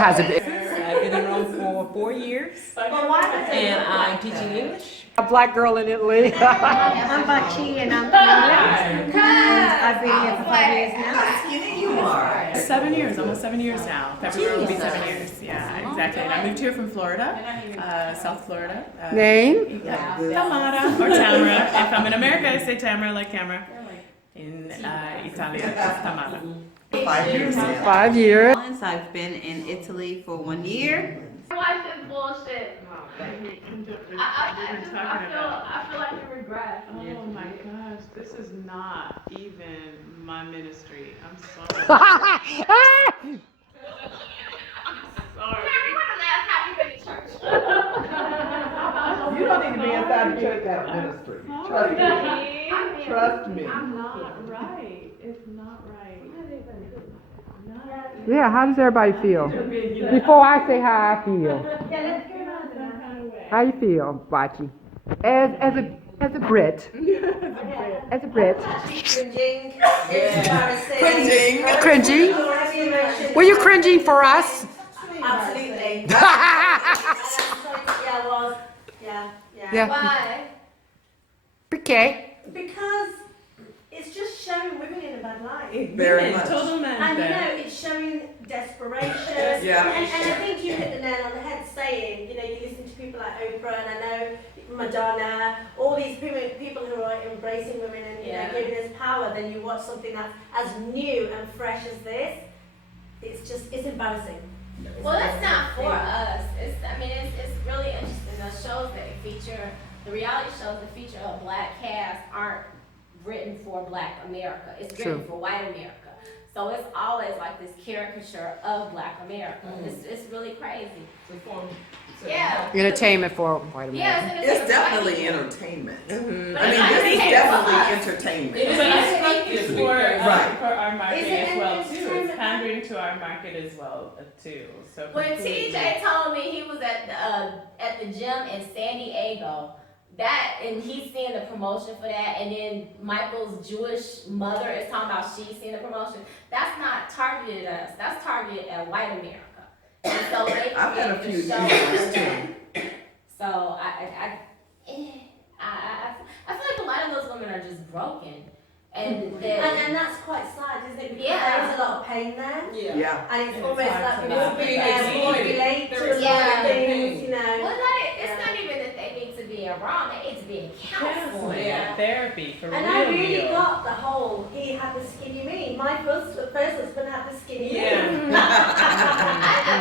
has it been? I've been in Rome for 4 years, and I'm teaching English. A black girl in Italy. I'm Bachi and I'm English. I've been here for 5 years now. Skinny you are. 7 years, almost 7 years now. February will be 7 years. Yeah, exactly. And I moved here from Florida, South Florida. Name? Yeah, Tamara or Tamara. If I'm in America, I say Tamara like camera. In Italia, it's Tamara. 5 years now. 5 years. I've been in Italy for 1 year. Watch this bullshit. I feel like a regret. Oh my gosh, this is not even my ministry. I'm sorry. Terry, when the last time you been to church? You don't need to be inside the church to have ministry. Trust me. Trust me. I'm not right. It's not right. Yeah, how does everybody feel? Before I say how I feel. How you feel, Bachi? As a Brit. As a Brit. Cringing. Cringing. Cringy? Were you cringing for us? Absolutely. Yeah, I was. Yeah. Why? Okay. Because it's just showing women in a bad light. Very much. Total And man. it's showing desperation. Yeah. And I think you hit the nail on the head saying, you listen to people like Oprah and I know Madonna, all these people who are embracing women and giving us power, then you watch something that's as new and fresh as this. It's embarrassing. Well, it's not for us. It's really interesting. The shows that feature, the reality shows that feature a black cast aren't written for Black America. It's written True. for white America. So it's always like this caricature of Black America. It's really crazy. Yeah. Entertainment for white America. Yeah, It's definitely entertainment. But I it's mean, not this is entertainment definitely for us. entertainment. But I think it's for Right. our market Is it as well an too. It's entertainment? pandering to our market as well too. So When completely. TJ told me he was at the gym in San Diego, and he's seeing the promotion for that, and then Michael's Jewish mother is talking about she's seeing the promotion. That's not targeted at us. That's targeted at white America. And so they I've had a create few the show emails for that. So I feel like a lot of those women are just broken, and And that's quite sad, isn't it? Because Yeah. there's a lot of pain there. Yeah. And it's And almost it's hard like to we not being be manipulated to a lot Yeah. of things, it's not even that they need to be wrong. They need to be in counseling. Counseling, therapy for And real. I really deal. got the whole, he had the skinny me. My first husband had the skinny me. I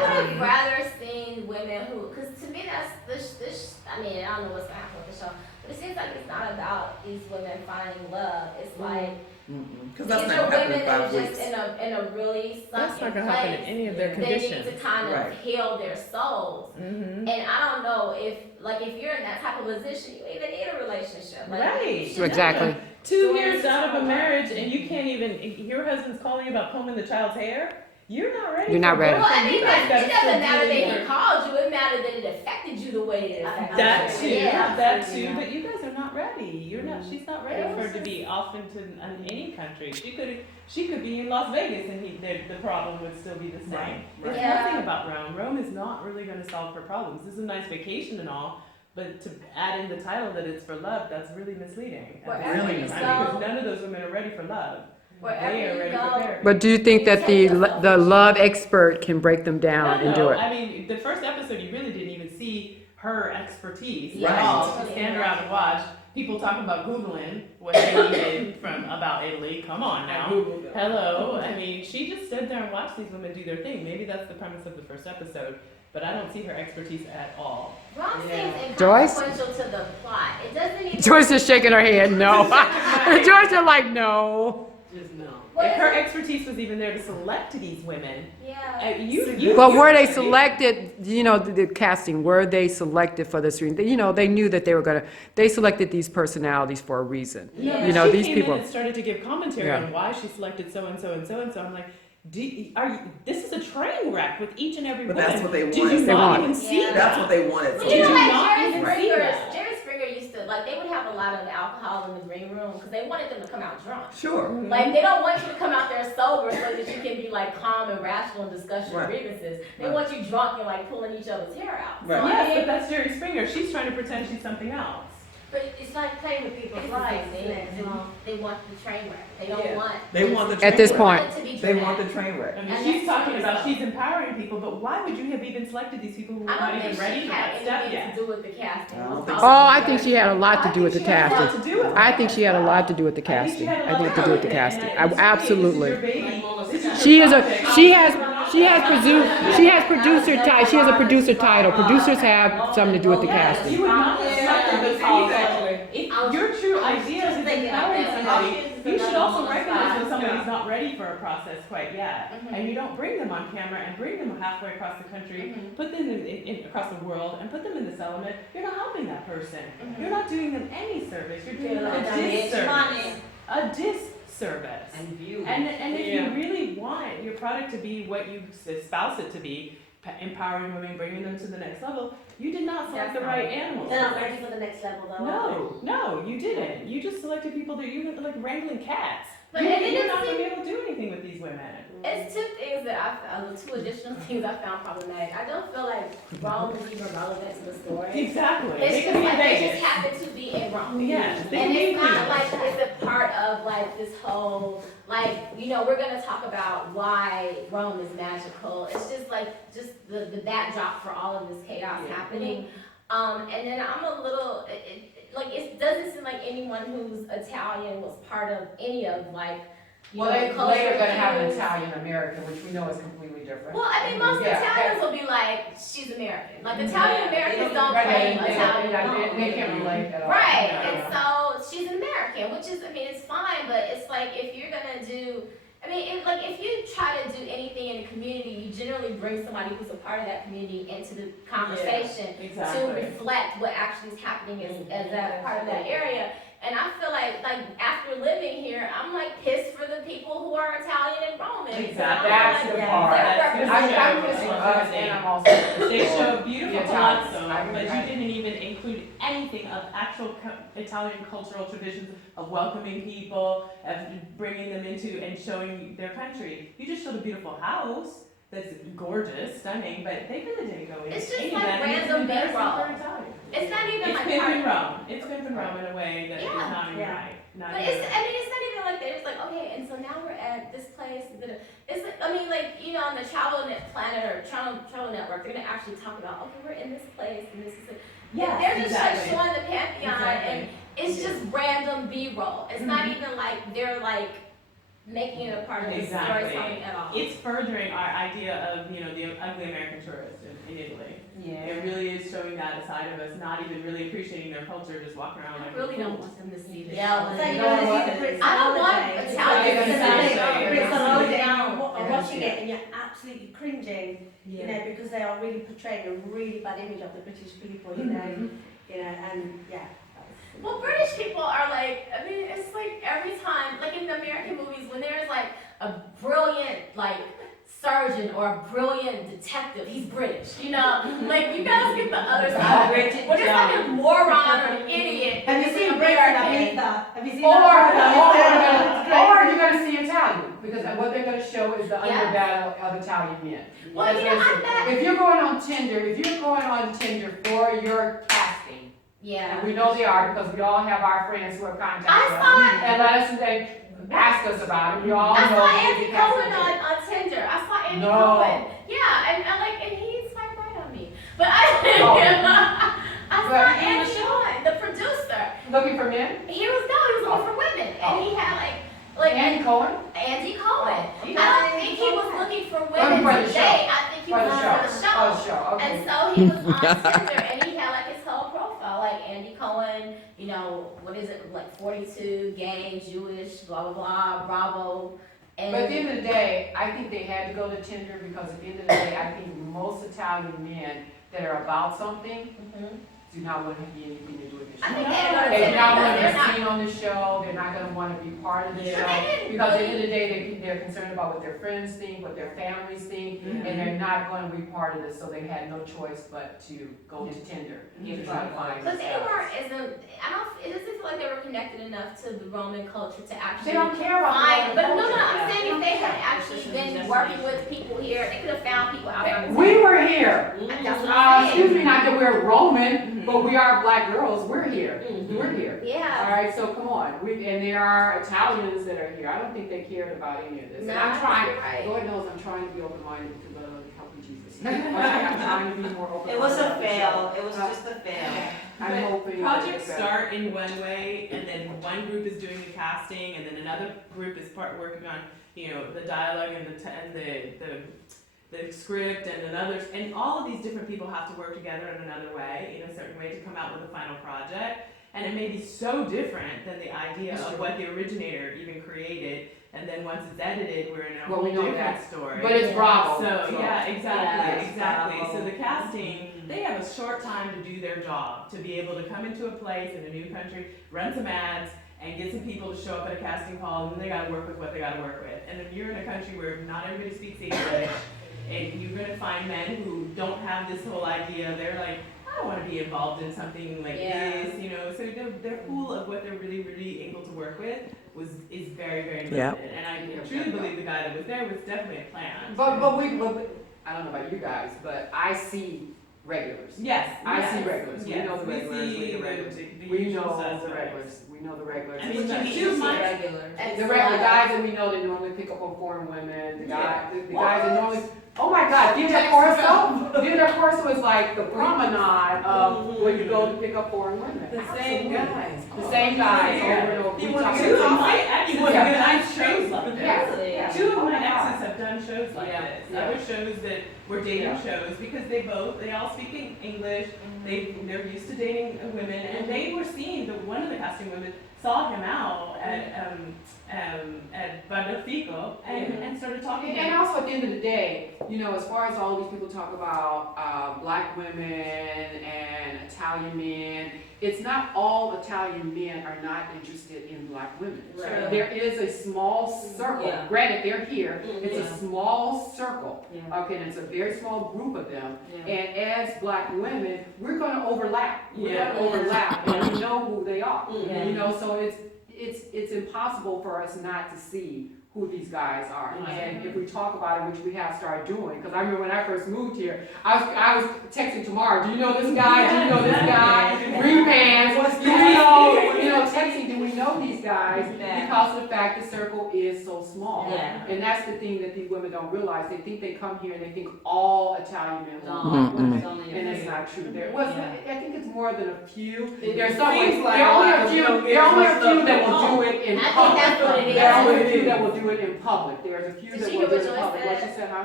would have rather seen women who, because to me that's this. I mean, I don't know what's gonna happen with the show, but it seems like it's not about these women finding love. It's like Because these that's are not women happening in that are 5 just weeks. in a really That's sunken not gonna happen in place. any of their They need conditions. to kind of Right. heal their souls. Mm-hmm. And I don't know if you're in that type of position, you even need a relationship. Like, Right. you should Exactly. know. 2 years out of a marriage and you can't even, your husband's calling you about combing the child's hair? You're not ready. You're not for ready. both Well, of I you mean, guys it gotta doesn't still matter do that your- he called you. It mattered that it affected you the way it affected That you. too, Yeah. that too, but you guys are not ready. You're not. She's not ready for her to be off into any country. She could be in Las Vegas and the problem would still be the same. Right, There's right. Yeah. nothing about Rome. Rome is not really going to solve her problems. This is a nice vacation and all, but to add in the title that it's for love, that's really misleading. at the Wherever same you time, go- because none of those women are ready for love. Wherever They are you ready for go, therapy. But do you think that the love expert can break them down and do No, it? I mean, the first episode, you really didn't even see her expertise Right. at all. To stand around and watch people talking about Googling what they needed about Italy. Come on now. Hello. I mean, she just stood there and watched these women do their thing. Maybe that's the premise of the first episode, but I don't see her expertise at all. Ron seems Joyce? inconsequential to the plot. It doesn't even. Joyce is shaking her head, no. Joyce is like, no. What If is her it? expertise was even there to select these women, Yeah. you. But were they you- selected, the casting, were they selected for this reason? They knew that they selected these personalities for a reason. Yeah. You know, she these came people. in and started to give commentary Yeah. on why she selected so and so and so and so. I'm like, this is a train wreck with each and every But woman. that's what they Did want. you They not want. even see Yeah. That's that? what they wanted. But So you know, Did you like not even see that? Jerry Springer used to like they would have a lot of alcohol in the green room because they wanted them to come out drunk. Sure. Like they don't want you to come out there sober so that you can be like calm and rational and discuss your Right. grievances. They Right. want you drunk and like pulling each other's hair out. Right. So, I Yes, mean, but that's Jerry Springer. She's trying to pretend she's something else. But it's like playing with people's it's the lives, same isn't thing. it? They want the train wreck. They don't Yeah. want. They want the train At this wreck. point. want it to be They want dramatic. the train wreck. I mean, And she's that's talking serious about stuff. she's empowering people, but why would you have even selected these people who I were not don't even think ready she for had that step anything yet? to do with the casting. I don't It was think Oh, probably I think she had a lot to do with the I think she had a lot casting. to do with I it think she had a as lot to do with the well. I think she casting. had a I lot think to to do with the it, and casting. this is Absolutely. your baby. This is She your is a, project. she has producer title, she has a producer title. Producers have something to do with the Yes, casting. you would not have selected the call. If I was your true idea is just thinking empowering about that. somebody, you should also recognize when Yeah. somebody's not ready for a process quite yet. Mhm. And you don't bring them on camera and bring them halfway across the country, put them across the world and put them in this element. You're not helping that person. You're not doing them any service. You're doing them a disservice. A disservice. And if you really want your product to be what you espouse it to be, empowering women, bringing them to the next level, you did not select the right animals. They're not ready for the next level though, are No, you didn't. You just selected people that you were like wrangling cats. But You- and it you're is- not going to be able to do anything with these women. It's two things that I found, two additional things I found problematic. I don't feel like Rome is even relevant to the story. Exactly. It's They just could be like they just Vegas. happen to be in Rome. Yes, they And could be it's not Vegas. like it's a part of like this whole, like, you know, we're gonna talk about why Rome is magical. It's just like, just the backdrop for all of this chaos happening. And then I'm a little, like, it doesn't seem like anyone who's Italian was part of any of like, you Well, know, they cultural later gonna have an cues. Italian American, which we know is completely different. Well, I mean, most Yeah, Italians will be like, she's American. Like, Italian Americans don't Right, claim they- Italian. they can't relate at all. Right, Yeah. and so she's an American, which is, I mean, it's fine, but it's like if you're gonna do, I mean, like if you try to do anything in a community, you generally bring somebody who's a part of that community into the conversation to Exactly. reflect what actually is happening as that part of that area. And I feel like after living here, I'm like pissed for the people who are Italian and Roman. Exactly. That's the part. That's I'm missing us and I'm also. They show beautiful The Italians. palazzo, but you didn't even include anything of actual Italian cultural traditions of welcoming people, of bringing them into and showing their country. You just showed a beautiful house that's gorgeous, stunning, but they really didn't go into It's just any like of that. and it's random embarrassing B-roll. for Italian. It's not even It's like pimping part. Rome. It's pimping Rome in a way that is Yeah. not even Yeah. right. Not But even it's, right. I mean, it's not even like they're just like, okay, and so now we're at this place. It's like, I mean, like, you know, on the Planet or Travel Network, they're gonna actually talk about, okay, we're in this place and this is it. Yes, They're just exactly. like showing the Pantheon and it's just random B-roll. It's not Mhm. even like they're like making it a part of the Exactly. storytelling at all. It's furthering our idea of, you know, the ugly American tourist in Italy. It really is showing that side of us, not even really appreciating their culture, just walking around like. I really don't want them to see this. Yeah, show. so you know know, what? the Brits I don't on want holiday. Italians It's to the see thing, it. Brits on holiday, Yeah. you're watching it and you're absolutely cringing, you know, because they are really portraying a really bad image of the British people, you know, and yeah. Well, British people are like, I mean, it's like every time, like in the American movies, when there's like a brilliant, like, surgeon or a brilliant detective, he's British, you know? Like, you guys get the other side. When it's like a moron or an idiot, Have you it's seen an Brits in American. Ibiza? Have you seen Or that? you're gonna see Italian, because what they're gonna show is the Yeah. underbelly of Italian men. Well, That's you know, what I'm it is. not, If you're going on Tinder for your casting, yeah. and we know they are because we all have our friends who have contacted I us. saw, And let us, they ask us about it, we all know. I saw that Andy they have Cohen to- on Tinder. I saw Andy No. Cohen. Yeah, and like, and he swiped right on me. But I Oh. I saw But- Andy Cohen, the producer. Looking for men? He was looking for women, and he had like Andy Cohen? Andy Cohen. Oh, I don't think he was looking for women for the today. I think he For was the on show? for the show. Oh, the show, okay. And so he was on Tinder, and he had like his whole profile, like Andy Cohen. You know, what is it, like 42, gay, Jewish, blah blah blah, Bravo. And But at the end of the day, I think they had to go to Tinder because at the end of the day, I think most Italian men that are about something, Mhm. do not want to have anything to do with the I show. think they're gonna They're take not it going to because they're be not. seen on the show, they're not going to want to be part of the Yeah. show. But they didn't Because at the really- end of the day, they're concerned about what their friends think, what their families think, Mhm. and they're not going to be part of this, so they had no choice but to go to Tinder to try to find But this they guy. weren't as it doesn't feel like they were connected enough to the Roman culture to actually They don't care about find, the but no, culture. I'm saying if they had actually been working with people here, they could have found people outside. We were here. That's what I'm Excuse saying. me, not that we're Roman, but we are black girls. We're here. We're here. All Yeah. right, so come on. And there are Italians that are here. I don't think they cared about any of this. And No, I'm trying, you're right. Lord knows I'm trying to be open-minded to the help of Jesus. I'm trying to be more open-minded. It was a about the fail, show. it was just a fail. I'm But hoping. that projects it's better. start in one way, and then one group is doing the casting, and then another group is working on, the dialogue and the script, and another, and all of these different people have to work together in another way, in a certain way, to come out with a final project. And it may be so different than the idea of what the originator even created, and then once it's edited, we're in a Well, whole we know different that. story. But it's Bravo. So, yeah, exactly, Yes, exactly. Bravo. So the casting, they have a short time to do their job, to be able to come into a place in a new country, run some ads, and get some people to show up at a casting call, and then they gotta work with what they gotta work with. And if you're in a country where not everybody speaks English, and you're gonna find men who don't have this whole idea, they're like, I don't wanna be involved in something like Yeah. this, so their pool of what they're really, really able to work with is very, very limited. Yeah. And I truly believe the guy that was there was definitely a plan. But I don't know about you guys, but I see regulars. Yes, I yes, see regulars. We yes. know the regulars. see the regulars. the We usual know the suspects. regulars. We know the regulars. I mean, What you two mean, months. regulars? The regular guys that we know that normally pick up on foreign women, the guys that normally, oh my God, Via del Corso is like the promenade of where you go to pick up foreign women. The same guys. The same guys over and over. You We wanna talk get about- My exes wanna have get done ice shows like this. Yeah. Two of Oh my my God. exes have done shows like Yeah. this. Yeah. Other shows that were dating Yeah. shows because they all speak English. They're used to dating women, and they were seeing one of the casting women saw him out at Bandafico and started talking to And him. also at the end of the day, as far as all these people talk about black women and Italian men, it's not all Italian men are not interested in black women. Right. There is a small circle, Yeah. granted, they're here, it's Yeah. a small circle, Yeah. okay, and it's a very small group of them. Yeah. And as black women, we're gonna overlap, Yeah. overlap, and we know who they are. Yeah. So it's impossible for us not to see who these guys are. And if we talk about it, which we have started doing, because I remember when I first moved here, I was texting Tamara, do you know this guy? Do you know this guy? Reband, do we know, texting, do we know these guys? Yeah. Because of the fact the circle is so small. Yeah. And that's the thing that these women don't realize. They think they come here and they think all Italian men want No, black women. it's only a And it's few. not true. There was, Yeah. I think it's more than a few. It There's some, seems like there are only a a lot, few, but we don't there are get only a much few stuff that at will all. do it in I think public. that's what it is. There are only a few that will do it in public. There's a few Did that you will hear do it what in public. Joyce What said? you said, huh?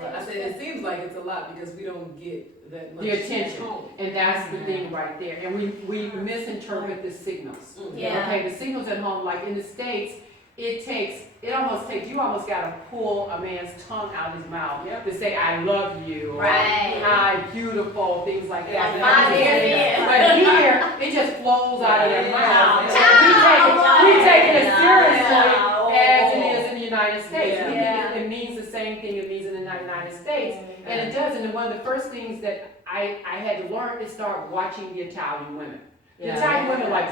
I said, it seems like it's a lot because we don't get that much. The attention. home. And that's the thing right there. And we misinterpret the signals. Yeah. Okay, the signals at home, like in the States, you almost gotta pull a man's tongue out of his mouth to say, I love you, or Right. hi, beautiful, things like that. Like 5 years in. But here, it just flows out of their mouth. Child. We take it as No. seriously No. as it is in the United States. Yeah. We Yeah. think it means the same thing it means in the United States, and it does. And one of the first things that I had to learn is start watching the Italian women. The Italian women like,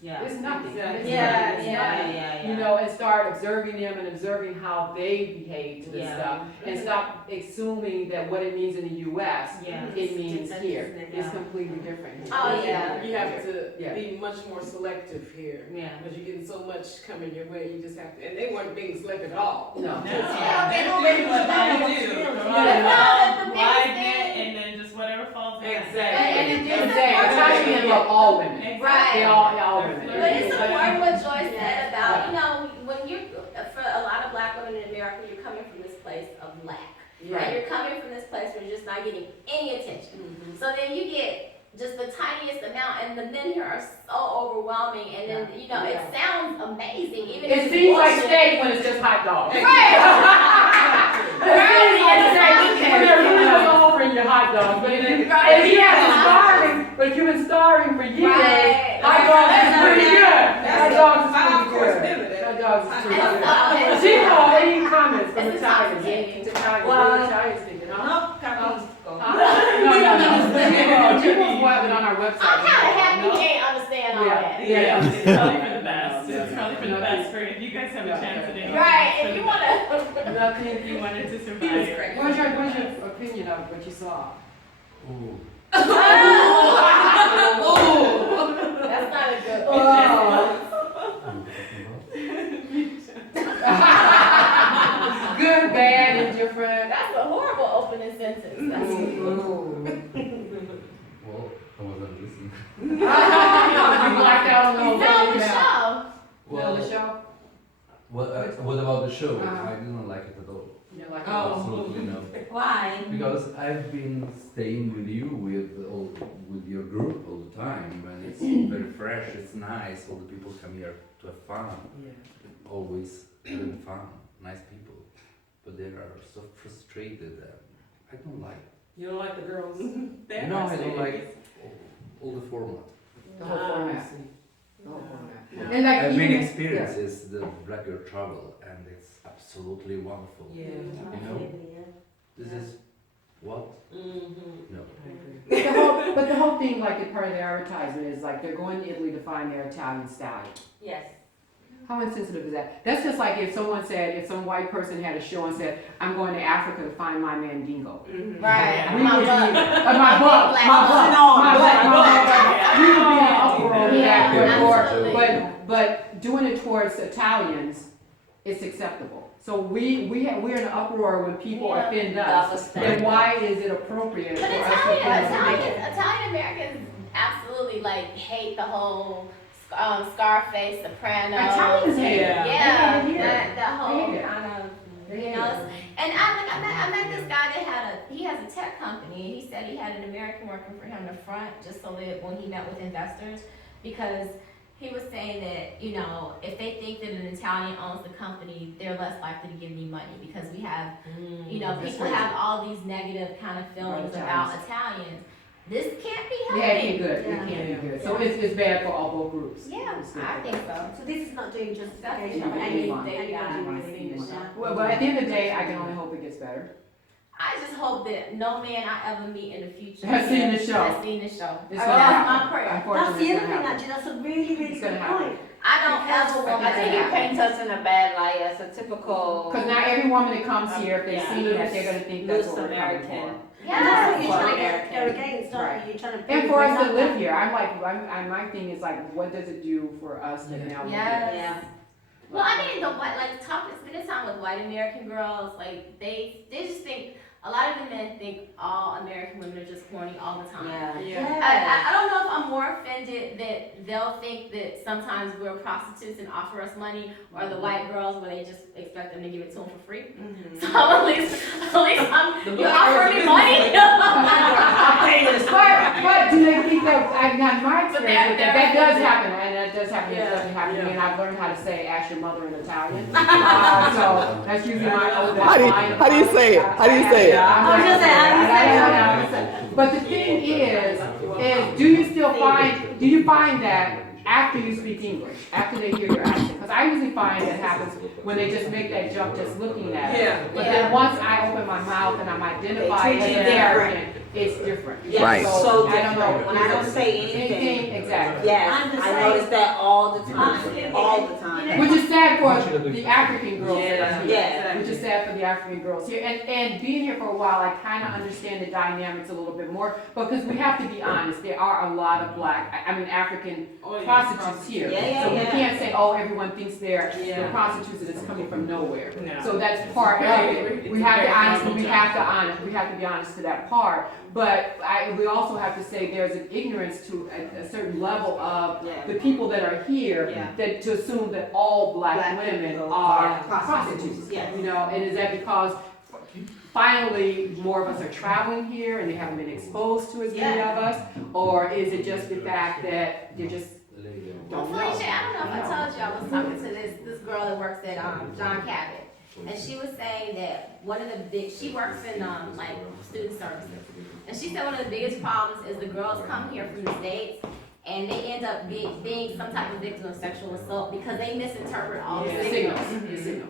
Yeah. it's nothing. Yeah. It's Yeah, nothing. It's yeah, nothing. And start observing them and observing how they behave to this Yeah. stuff, and stop assuming that what it means in the U.S. Yeah. it means here. Yeah. It's completely different. Oh, yeah. You have to Yeah. be much more selective here. Yeah. Because you're getting so much coming your way, you just have to, and they weren't being selective at all. No. No, Yeah, they okay, don't no, really what they do. Yeah. Wide net and then just whatever falls in. Exactly. And at the end of the day, Italian men love all women. Right. They all women. But it's important what Joyce said about, when you're, for a lot of black women in America, you're coming from this place of lack. And you're coming from this place where you're just not getting any attention. So then you get just the tiniest amount, and the men here are so overwhelming, and then, it sounds amazing, even if It it's seems like bullshit. steak when it's just hot dogs. Right. It seems like steak when they're really just offering you hot dogs, but if you have a starving, But if you've been starring for years, Right. Hot Dogs is pretty good. Hot Dogs is Of course, pretty Billy, good. that- Hot Dogs is pretty And, good. and- Gino, any comments from It's Italians? intoxicating. It's Italian, Well, you're Italian speaking, huh? No, Carlos, go. Huh? No. Gino's what on our website. I'm kind of happy No? he ain't understand all Yeah. that. Yeah, it's probably for the best. Yeah. It's probably for the best for if you guys have a chance today. Right, if you wanna. Nothing. If you wanted to He was survive. great. What's your opinion of what you saw? Ooh. That's not a good. Good, bad, indifferent. That's a horrible opening sentence. That's Well, I wasn't listening. You blacked out on the whole No, thing? Michelle. No, the show? What about the show? Uh-huh. I didn't like it at all. You like Oh. Absolutely no. Why? Because I've been staying with you with your group all the time, and it's very fresh. It's nice. All the people come here to have fun. Always having fun. Nice people, but they are so frustrated. I don't like. You don't like the girls? They're No, I don't frustrated. like all the format. The whole format. The whole format. And I've been even- experiences the Black Girl Travel, and it's absolutely wonderful. Yeah. You know, this is what? Mm-hmm. No. But the whole thing, like, a part of the advertisement is like they're going to Italy to find their Italian stallion. Yes. How insensitive is that? That's just like if someone said, if some white person had a show and said, I'm going to Africa to find my mandingo. Right. We My would butt. be, my buck, Black my buck. buck, No, my black buck, my buck. We would be in an uproar over Yeah, that, absolutely. but doing it towards Italians, it's acceptable. So we're in an uproar when people Yeah. offend us. Then why is it appropriate for But us to offend Italian Americans absolutely like hate the whole Scarface, Soprano. Italians hate it. Yeah, They hate it. that whole They hate it. kind of. They You hate know, it. and I met this guy that he has a tech company, and he said he had an American working for him in the front, just so that when he met with investors, because he was saying that, you know, if they think that an Italian owns the company, they're less likely to give me money, because we have, you know, That's people crazy. have all these negative kind of feelings about Italians. This can't be Yeah, it healthy. ain't good, it can't be good. So it's bad for all both groups. Yeah, It's good. I think so. So this is not doing justification That's for right. anyone. They got Anybody it. really seen it. Well, but at the end of the day, I can only hope it gets better. I just hope that no man I ever meet in the future Has seen the show. Has seen the show. It's That's gonna my happen. prayer. That's Unfortunately, the it's other gonna thing, happen. actually. That's a really, really It's good gonna happen. point. I don't ever want I think to it paints us in a bad light as a typical. Because not every woman that comes here, if they Yeah. see it, they're gonna think that's what Loose we're coming American. for. And that's what Yeah. you're trying to American. go against, aren't Right. you? You're trying to And for us to bring live that here, my thing is like, what does it do for us that now live Yes. here? Yeah. Well, I mean, spending time with white American girls, like they just think, a lot of the men think all American women are just horny all the time. Yeah. I don't know if I'm more offended that they'll think that sometimes we're prostitutes and offer us money, or the white girls where they just expect them to give it to them for free. So at least The you black offer girls me are money. I'm paying this. But do they think that, I've not my But experience with that, they're- that does happen, and that does happen, it Yeah, doesn't happen to me, yeah. and I've learned how to say, ask your mother in Italian. So that's usually my oldest How do you- line. how do you say it? How do you say it? I was just saying, how do you say it? I don't know. But the thing is do you still find, do you find that after you speak English, after they hear your accent? Because I usually find that happens when they just make that jump just looking at it. Yeah. But then once I open my mouth and I'm identified as treat you an American, it's different. Yeah, Right. so I don't know. different. When I don't say anything, Exactly. yes, I'm the I same. notice that all the time, Absolutely. all the time. Which is sad for the African girls that are here. Yeah. Which is sad for the African girls here. And being here for a while, I kind of understand the dynamics a little bit more, because we have to be honest, there are a lot of African prostitutes here. Yeah, yeah, So we yeah. can't say, oh, everyone thinks they're Yeah. prostitutes and it's coming from nowhere. No. So that's part of it. It's We a have to very honestly, normal we job. have to be honest to that part. But we also have to say there's an ignorance to a certain level of Yeah. the people that are here, Yeah. that to assume that all black Black women people are are prostitutes. prostitutes, yes. You know, and is that because finally more of us are traveling here and they haven't been exposed to as many Yeah. of us? Or is it just the fact that they're just Well, don't know? Felicia, I don't know if I told you I was talking to this girl that works at John Cabot. And she was saying that one of the she works in like student services, and she said one of the biggest problems is the girls come here from the States and they end up being some type of victim of sexual assault because they misinterpret all the signals.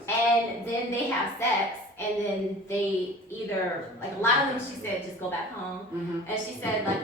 And then they have sex, and then they either, like a lot of them, she said, just go back home. And she said, like,